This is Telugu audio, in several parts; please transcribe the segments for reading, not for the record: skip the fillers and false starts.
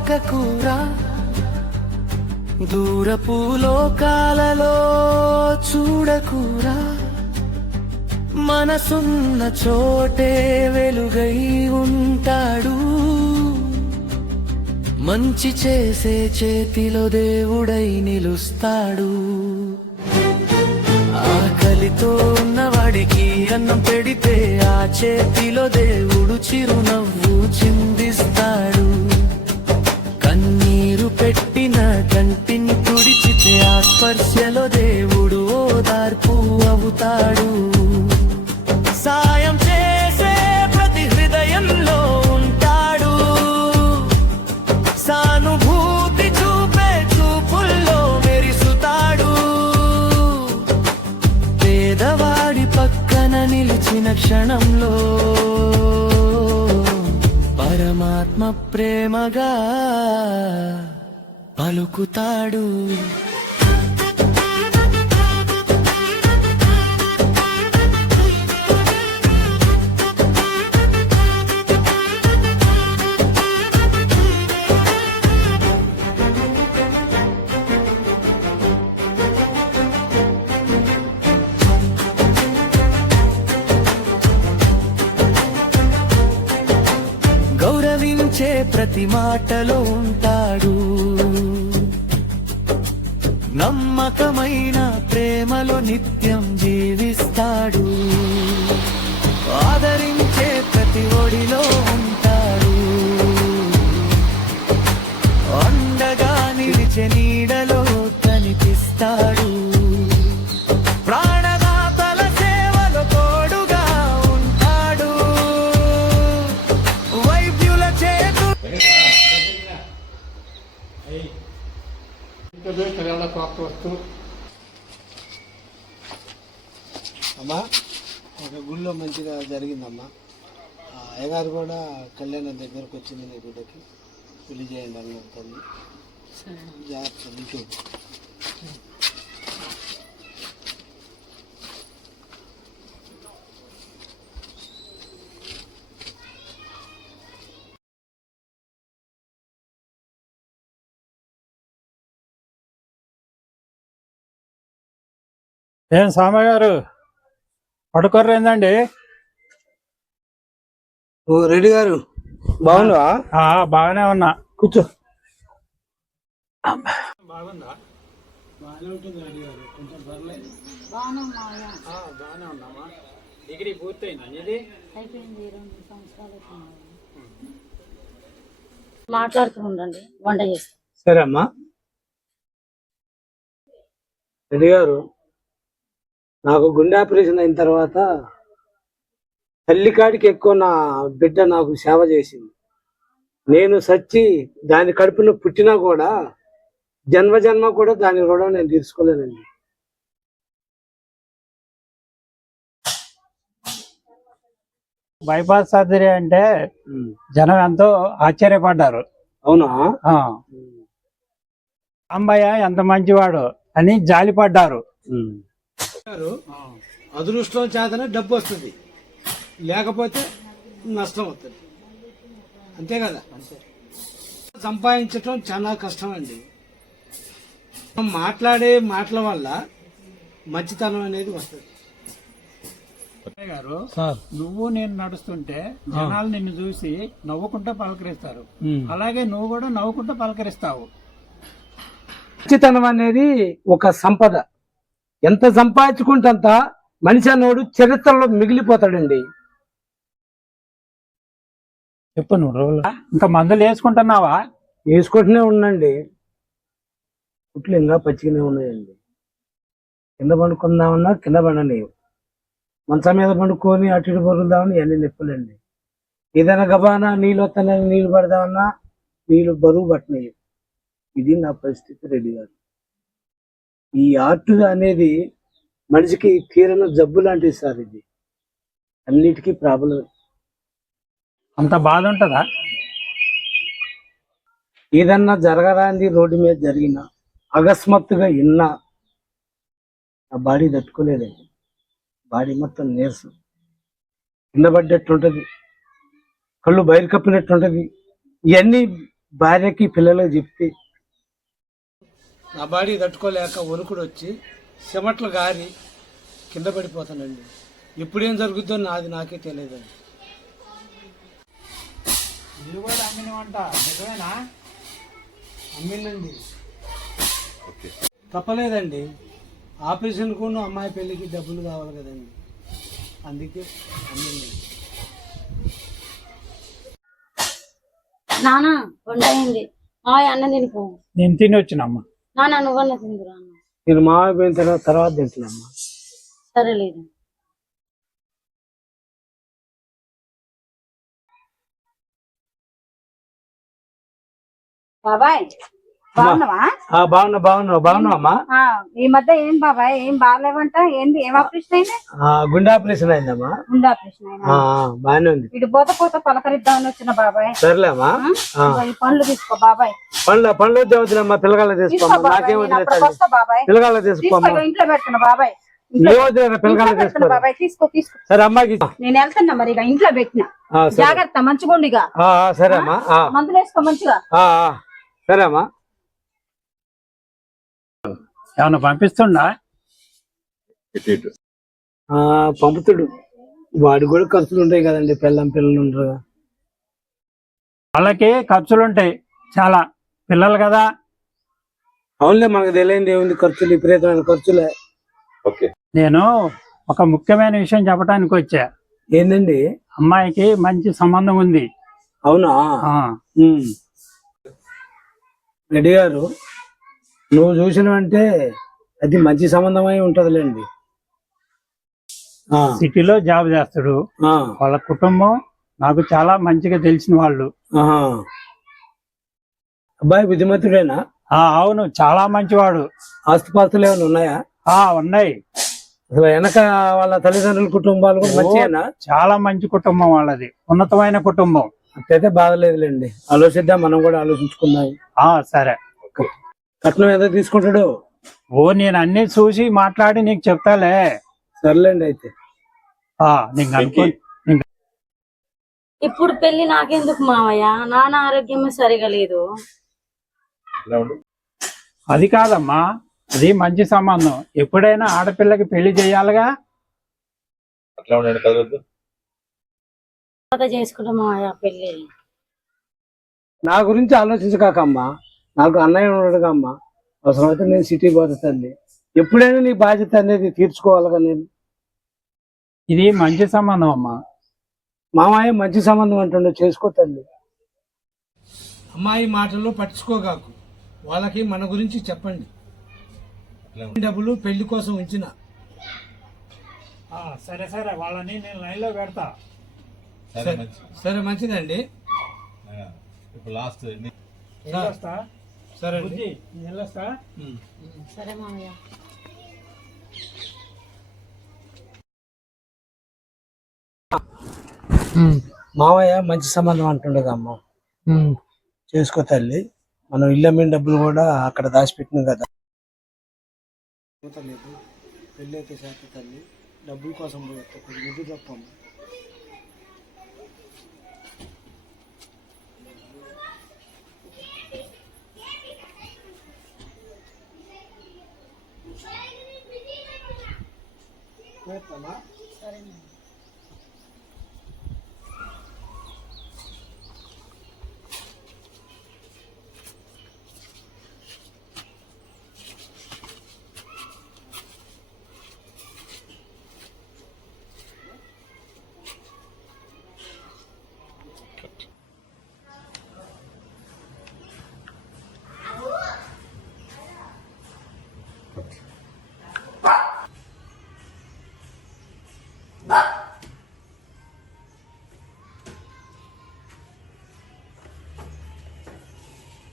వెతకకురా, దూరపు లోకాలలో చూడకురా, మనసున్న చోటే వెలుగై ఉంటాడు. మంచి చేసే చేతిలో దేవుడై నిలుస్తాడు. ఆకలితో ఉన్నవాడికి అన్నం పెడితే ఆ చేతిలో దేవుడు చిరునవ్వు చిందిస్తాడు. కన్నీరు పెట్టిన కంటిని తుడిచితే ఆ స్పర్శలో దేవుడు ఓదార్పు అవుతాడు. సాయం చేసే ప్రతి హృదయంలో ఉంటాడు. సానుభూతి చూపే చూపుల్లో మెరిసుతాడు. పేదవాడి పక్కన నిలిచిన క్షణంలో పరమాత్మ ప్రేమగా పలుకుతాడు. గౌరవించే ప్రతి మాటలో ఉంటాడు. నమ్మకమైన ప్రేమలో నిత్యం జీవిస్తాడు. ఆదరించే ప్రతి ఒడిలో ఉంటాడు. అండగా నిలిచే నీడలో కనిపిస్తాడు. ప్రాణదాతల సేవలో తోడుగా ఉంటాడు. వైద్యుల చేతు అమ్మా, ఒక గుళ్ళో మంచిగా జరిగిందమ్మా. అయ్యగారు కూడా కళ్యాణం దగ్గరకు వచ్చింది. నీ బిడ్డకి పెళ్లి చేయండి అన్నారు తల్లి. జాగ్రత్త ఇంట్లో ఏం సామయ్య గారు పడుకోర్రేందండి? ఓ రెడ్డి గారు బాగున్నావా? బాగానే ఉన్నా, కూర్చో. బాగుందా? బాగానే ఉంటుంది రెడ్డి గారు, కొంచెం పర్లేదు. బాగానే ఉన్నామా? డిగ్రీ పూర్తయిందా? ఇది అయిపోయింది, 2 సంవత్సరాలు మాట్లాడుతూ ఉండండి, వంట చేస్తాం. సరే అమ్మా. రెడ్డి గారు, నాకు గుండె ఆపరేషన్ అయిన తర్వాత తల్లికాడికి ఎక్కువ నా బిడ్డ నాకు సేవ చేసింది. నేను సచ్చి దాని కడుపులో పుట్టినా కూడా జన్మ జన్మ కూడా దాని రుణం నేను తీర్చుకోలేనండి. బైపాస్ సర్జరీ అంటే జనం ఎంతో ఆశ్చర్యపడ్డారు. అవునా? అంబయ్య ఎంత మంచివాడు అని జాలిపడ్డారు. అదృష్టం చేతనే డబ్బు వస్తుంది, లేకపోతే నష్టం వస్తుంది. అంతే కదా? సంపాదించటం చాలా కష్టం అండి. మాట్లాడే మాటల వల్ల మంచితనం అనేది వస్తుంది. గారు, నువ్వు నేను నడుస్తుంటే జనాలు నిన్ను చూసి నవ్వుకుంటూ పలకరిస్తారు. అలాగే నువ్వు కూడా నవ్వుకుంటూ పలకరిస్తావు. మంచితనం అనేది ఒక సంపద. ఎంత సంపాదించుకుంటే అంత మనిషి అన్నోడు చరిత్రలో మిగిలిపోతాడండి. చెప్పు, నువ్వు ఇంకా మందులు వేసుకుంటున్నావా? వేసుకుంటూనే ఉండండి. కుట్లు ఇంకా పచ్చిగానే ఉన్నాయండి. కింద పండుకుందామన్నా కింద పండలేవు. మంచం మీద పండుకొని అటు ఇటు బొరుకుదామని ఇవన్నీ నొప్పులండి. ఏదైనా గబానా నీళ్ళు వస్తానని నీళ్ళు పడదామన్నా నీళ్ళు బరువు పట్టినాయి. ఇది నా పరిస్థితి రెడ్డి గారు. ఈ ఆర్ట్ అనేది మనిషికి తీరని జబ్బు లాంటిది సార్. ఇది అన్నిటికీ ప్రాబ్లం. అంత బాధ ఉంటుందా? ఏదన్నా జరగరాంది రోడ్డు మీద జరిగినా అకస్మాత్తుగా విన్నా నా బాడీ తట్టుకోలేదండి. బాడీ మొత్తం నీరసం, కింద పడ్డట్టు ఉంటుంది, కళ్ళు బయలు కప్పినట్టు ఉంటుంది. ఇవన్నీ భార్యకి పిల్లలకు చెప్తే నా బాడీ తట్టుకోలేక వణుకుడు వచ్చి చెమట్లు గారి కింద పడిపోతానండి. ఎప్పుడేం జరుగుద్దో నాకే తెలియదండి. ఇది కూడా అమ్మినవంట, నిజమేనా? అమ్మిందండి. తప్పలేదండి. ఆపరేషన్కు అమ్మాయి పెళ్ళికి డబ్బులు కావాలి కదండి, అందుకే అమ్మిందండి. నాన్న వంట అయింది. మావయ్య అన్నం తినిపో. నేను తిని వచ్చినమ్మా. నాన్న నువ్వన్న తిందురా అన్న. నేను మామయ్య పోయిన తర్వాత తింటున్నామ్మా. సరేలేదు. బాబాయ్ బాగున్నావా? బాగున్నావమ్మా. ఈ మధ్య ఏం బాబాయ్ ఏం బాగాలేవంట, ఏంది ఏం ఆపరేషన్ అయింది? గుండె ఆపరేషన్ అయిందమ్మా. గుండె ఆపరేషన్ అయినా? బాగానే ఉంది. ఇటు పోత పలకరిద్దామని వచ్చిన బాబాయ్. సర్లేమ్మా. ఈ పండ్లు తీసుకో బాబాయ్. పండ్లు వద్దులమ్మా, పిల్లగాళ్ళ తీసుకోమ్మా. నాకేం వస్తా బాబాయ్. పిల్లగాళ్ళ తీసుకోమ్మా. ఇంట్లో పెడుతున్నా బాబాయ్. పిల్లగాళ్ళ తీసుకో. బాబాయ్ తీసుకో. సరే అమ్మాకి నేను వెళ్తున్నా మరి, ఇక ఇంట్లో పెట్టిన. జాగ్రత్త, మంచిగా ఉండిగా. సరే అమ్మా. మందులు వేసుకో మంచిగా. సరే అమ్మా. ఏమన్నా పంపిస్తుండా? పంపుతుడు. వాడి కూడా ఖర్చులు ఉంటాయి కదండి, పిల్లలు ఉండరు. వాళ్ళకి ఖర్చులుంటాయి చాలా, పిల్లలు కదా. అవునులే, మనకు తెలియంది ఏముంది, ఖర్చులు విపరీతమైన ఖర్చులే. నేను ఒక ముఖ్యమైన విషయం చెప్పడానికి వచ్చా. ఏందండి? అమ్మాయికి మంచి సంబంధం ఉంది. అవునా? రెడ్డి గారు, నువ్వు చూసినవంటే అది మంచి సంబంధమై ఉంటదిలేండి. సిటీలో జాబ్ చేస్తాడు. వాళ్ళ కుటుంబం నాకు చాలా మంచిగా తెలిసిన వాళ్ళు. అబ్బాయి బుద్ధిమంతుడేనా? అవును, చాలా మంచివాడు. ఆస్తుపాస్తులు ఏమైనా ఉన్నాయా? ఉన్నాయి. అసలు వెనక వాళ్ళ తల్లిదండ్రుల కుటుంబాలు కూడా మంచిగా? చాలా మంచి కుటుంబం వాళ్ళది, ఉన్నతమైన కుటుంబం. అట్లయితే బాధలేదులేండి, ఆలోచిద్దాం, మనం కూడా ఆలోచించుకుందాం. సరే. కట్నం ఏదో తీసుకుంటాడు? నేను అన్ని చూసి మాట్లాడి నీకు చెప్తాలే. సర్లేండి అయితే. ఇప్పుడు పెళ్లి నాకెందుకు మావయ్య? నాన్న ఆరోగ్యమే సరిగా లేదు. అది కాదమ్మా, అది మంచి సంబంధం. ఎప్పుడైనా ఆడపిల్లకి పెళ్లి చేయాలిగా. చేసుకుంటా మావయ్య పెళ్లి. నా గురించి ఆలోచించకాకమ్మా, నాకు అన్నయ్య ఉన్నాడుగా అమ్మా. అవసరమైతే నేను సిటీ పోతుంది. ఎప్పుడైనా నీ బాధ్యత అనేది తీర్చుకోవాలిగా నేను. ఇది మంచి సంబంధం అమ్మా. మామయ్య మంచి సంబంధం అంటుండే, చేసుకోతండి. అమ్మాయి మాటల్లో పట్టించుకోగాకు, వాళ్ళకి మన గురించి చెప్పండి. డబ్బులు పెళ్లి కోసం ఉంచిన. సరే వాళ్ళని నేను లైన్ లో పెడతా. సరే మంచిదండి. సరే సరే మావయ్య. మావయ్య మంచి సంబంధం అంటుండగా అమ్మ, చేసుకో తల్లి. మనం ఇల్లు అమ్మిన డబ్బులు కూడా అక్కడ దాచిపెట్టినాం కదా. పెళ్ళి అయితే శాఖ తల్లి, డబ్బుల కోసం పోయి ముద్దు తప్పమ్మ.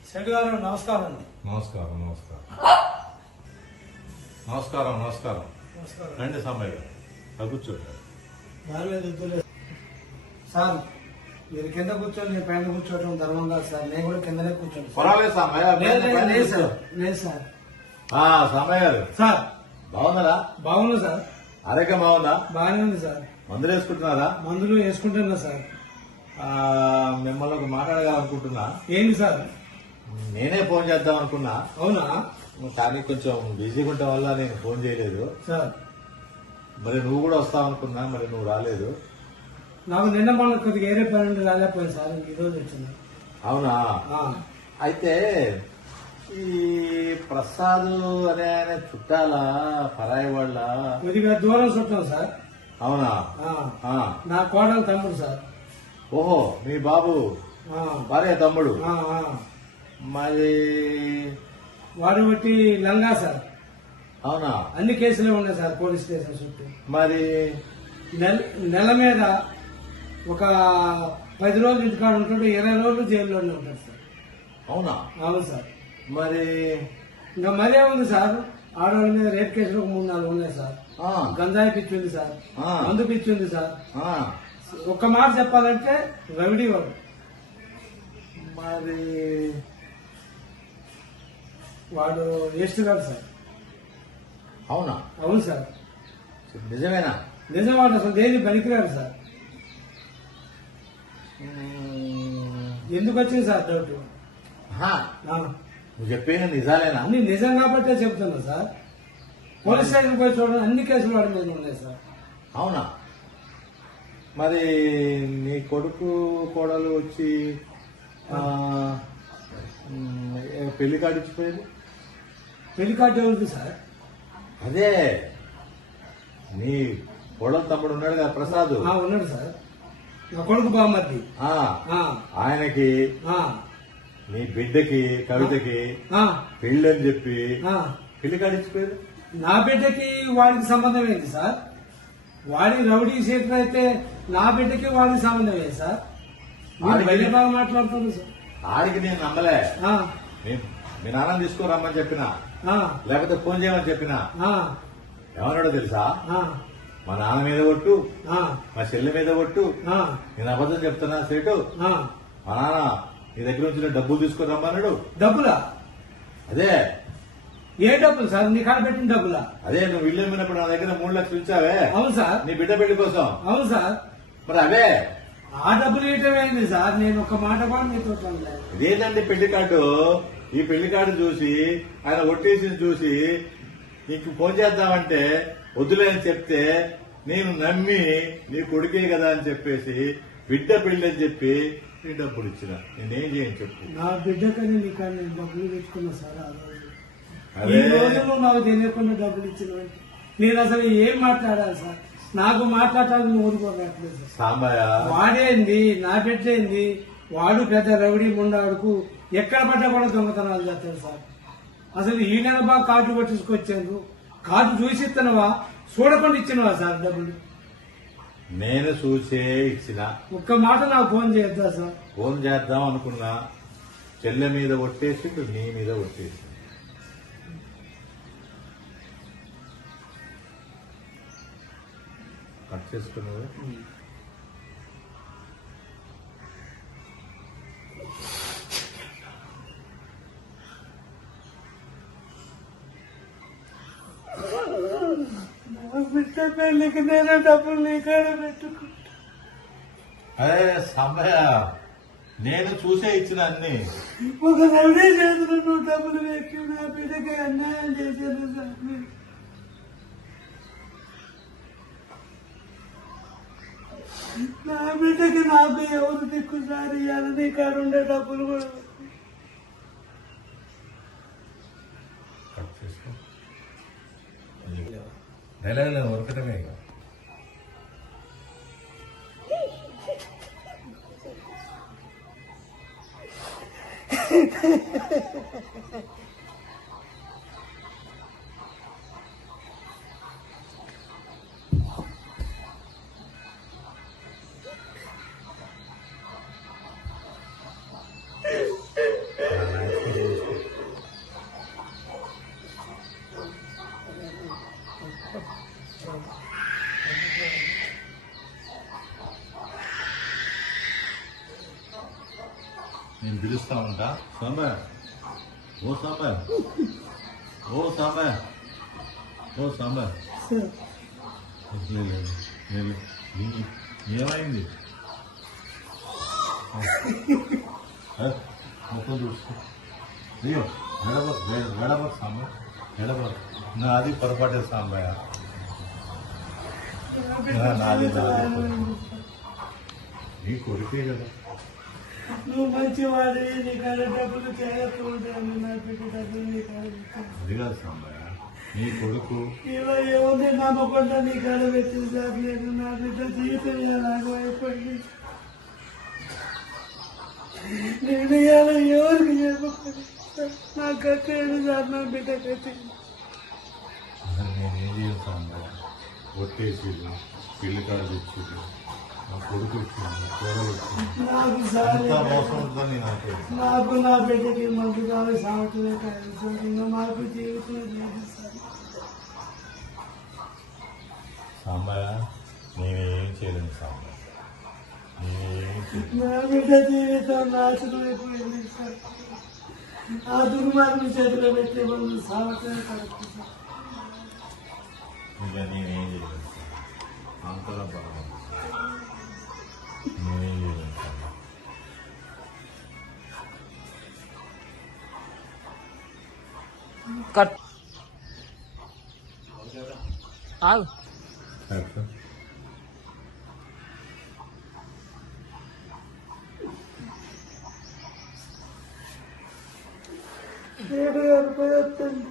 శెట్టి గారు నమస్కారం. నమస్కారం. రండి సాంబయ్య గారు, కూర్చోండి. సార్, మీరు కింద కూర్చొని నేను పైన కూర్చోవటం ధర్మం కాదు సార్. నేను కూడా కిందనే కూర్చోండి. పర్వాలేదు సాంబయ్య. లేదు సార్. సాంబయ్య గారు సార్ బాగున్నారా? బాగున్నా సార్. ఆరోగ్యం బాగుందా? బాగానే ఉంది సార్. మందులు వేసుకుంటున్నారా? మందులు వేసుకుంటున్నా సార్. మిమ్మల్ని ఒక మాట్లాడగలనుకుంటున్నా. ఏంటి సార్? నేనే ఫోన్ చేద్దాం అనుకున్నా, అవునా కానీ కొంచెం బిజీగా ఉండటం వల్ల నేను ఫోన్ చేయలేదు. సార్? మరి నువ్వు కూడా వస్తావు అనుకున్నా, మరి నువ్వు రాలేదు. నాకు నిన్న మొన్న కొద్దిగా ఏరే పని ఉండి రాలేకపోయింది సార్, ఈరోజు వచ్చింది. అవునా? అయితే ఈ ప్రసాద్ అనే ఆయన చుట్టాలా పరాయి వాళ్ళ? కొద్దిగా దూరం చుట్టాం సార్. అవునా? నా కోడలు తమ్ముడు సార్. ఓహో, మీ బాబు భార్య తమ్ముడు. మరి వాడు బట్టి లంగా సార్. అవునా? అన్ని కేసులే ఉన్నాయి సార్ పోలీస్ స్టేషన్ చుట్టూ. మరి నెల మీద ఒక 10 రోజులు ఇంటికాడ ఉంటాడు, 20 రోజులు జైల్లోనే ఉంటాడు సార్. అవునా? అవును సార్. మరి ఇంకా మరే ఉంది సార్, ఆడవాళ్ళ మీద రేప్ కేసులు 3-4 ఉన్నాయి సార్. గంజాయి పిచ్చి ఉంది సార్, మందు పిచ్చి ఉంది సార్. ఒక్క మాట చెప్పాలంటే రవిడి వాడు. మరి వాడు వేస్తున్నాడు సార్. అవునా? అవును సార్. నిజమేనా? నిజమాట, అసలు దేని పనికిరాడు సార్. ఎందుకు వచ్చింది సార్ డౌట్? నువ్వు చెప్పేది నిజాలేనా? అన్ని నిజం కాబట్టే చెప్తున్నా సార్. పోలీస్ స్టేషన్ పోయి చూడండి, అన్ని కేసులు వాడి మీద ఉన్నాయి సార్. అవునా? మరి నీ కొడుకు కోడలు వచ్చి పెళ్లి కార్డు ఇచ్చిపోయింది. పెళ్లి కార్డు ఎవరిది సార్? అదే నీ కోడలు తమ్ముడు ఉన్నాడు కదా ప్రసాద్. ఉన్నాడు సార్, నా కొడుకు బామ్మర్ది. ఆయనకి నీ బిడ్డకి కవితకి పెళ్లి అని చెప్పి పెళ్లి కార్డు ఇచ్చిపోయారు. నా బిడ్డకి వాడికి సంబంధం ఏంటి సార్? వాడి రౌడీ షీటర్ అయితే నా బిడ్డకి వాడికి సంబంధం ఏంటి సార్? బయట బాగా మాట్లాడుతుంది సార్. ఆడికి నేను నమ్మలే. మీ నాన్న తీసుకోరమ్మని చెప్పినా, లేకపోతే ఫోన్ చేయమని చెప్పినా ఏమన్నాడో తెలుసా? మా నాన్న మీద ఒట్టు, మా చెల్లి మీద ఒట్టు, నేను అబద్ధం చెప్తున్నా సేటు, మా నాన్న నీ దగ్గర నుంచి డబ్బులు తీసుకురమ్మన్నాడు. డబ్బులా? అదే. ఏ డబ్బులు సార్? నీ కాడ పెట్టిన డబ్బులా? అదే నువ్వు ఇల్లు అమ్మినప్పుడు నా దగ్గర 3 లక్షలు ఇచ్చావే. అవును సార్. నీ బిడ్డ పెళ్లి కోసం. అవును సార్. మరి అవే ఆ డబ్బులు ఇవ్వటమేంది సార్? నేను ఒక మాట కూడా మీతో ఇదేంటండి పెళ్లి కార్డు? ఈ పెళ్లి కార్డు చూసి ఆయన ఒట్టేసి చూసి నీకు ఫోన్ చేద్దామంటే వద్దులే అని చెప్తే నేను నమ్మి నీ కొడుకే కదా అని చెప్పేసి బిడ్డ పెళ్లి అని చెప్పి నీ డబ్బులు ఇచ్చిన. నేనేం చేయను చెప్పు. నా బిడ్డకని నీకు నేను డబ్బులు పెట్టుకున్నా సార్. ఈ రోజులో నాకు తెలియకుండా డబ్బులు ఇచ్చిన నేను అసలు ఏం మాట్లాడాలి సార్? నాకు మాట్లాడాలని ఊరుకోవట్లేదు సాంబయ్య. వాడేంది, నా బిడ్డేంది, వాడు పెద్ద రౌడీ ముండాడుకు ఎక్కడ పడ్డా కూడా దొంగతనాలు చేస్తాడు సార్. అసలు ఈ నెల బాగా కార్డు పట్టించుకొచ్చాను. కార్డు చూసి ఇస్తున్నావా, చూడకుండా ఇచ్చినవా సార్ డబ్బులు? నేను చూసే ఇచ్చిన. ఒక్క మాట నాకు ఫోన్ చేయొద్దా సార్? ఫోన్ చేద్దాం అనుకున్నా, చెల్లె మీద ఒట్టేసి నీ మీద ఒట్టేసి. కట్ చేసుకున్నావు. బిడ్డ పెళ్లికి నేను డబ్బులు నీకాడ పెట్టుకుంటా. అదే సాంబయ్య, నేను చూసే ఇచ్చిన అన్ని. ఒక రౌడీ చేతులు నువ్వు డబ్బులు పెట్టి నా బిడ్డకి అన్యాయం చేశాను సార్. నా బిడ్డకి నాకు ఎవరు దిక్కు సార్? ఇవాళ నీ కాడ ఉండే డబ్బులు కూడా నెల ఉరకటమే. నేను పిలుస్తా ఉంటా. సాంబయ్య, ఓ సాంబయ్య, ఓ సాంబయ్య, ఓ సాంబయ్య. ఏమైంది? మొత్తం చూసుకో అయ్యో గడబ సాంబ గడబ నాది పొరపాటే సాంబయ్య నాది నీ కొడుకే కదా నువ్వు మంచివాడి నీ కాడ డబ్బులు చేయకూడదు నా బిడ్డ డబ్బులు నీ కాడ అది కాదు సాంబయ్య నీ కొడుకు ఇలా ఏముంది నమ్మకుండా నీ కాడ పెట్టింది సార్ నేను నా బిడ్డ జీవితం నాకు అయిపోయింది నేను ఇవాళ ఎవరికి చెప్పకూడదు నాకు కట్టేది సార్ నా బిడ్డ కట్టింది నేనేం చేయను సాంబయ్య ఒట్టేసి పిల్లి కాడ తెచ్చి నా కొడుకు వచ్చింది కూరలు వచ్చింది నాకు సార్ అంతా మోసం ఉందని నాకు నాకు నా బిడ్డకి మందు కావాలి సాగుతుంది కాదు సార్ ఇంకా మాకు జీవితం లేదు సార్ సాంబయ్య నేనేం చేయలేను సాంబయ్య నేనేం చేయలేను నా బిడ్డ జీవితం నాశనం అయిపోయింది సార్ ఆ దుర్మార్గం చేతిలో పెట్టే మందు సాగుతుంది కరెక్ట్ సార్ ఇక నేనేం చేయలేను అంతలా బాగా నేనేం చేయలేను సాంబయ్య అర్థం ఏడు 70 వస్తుంది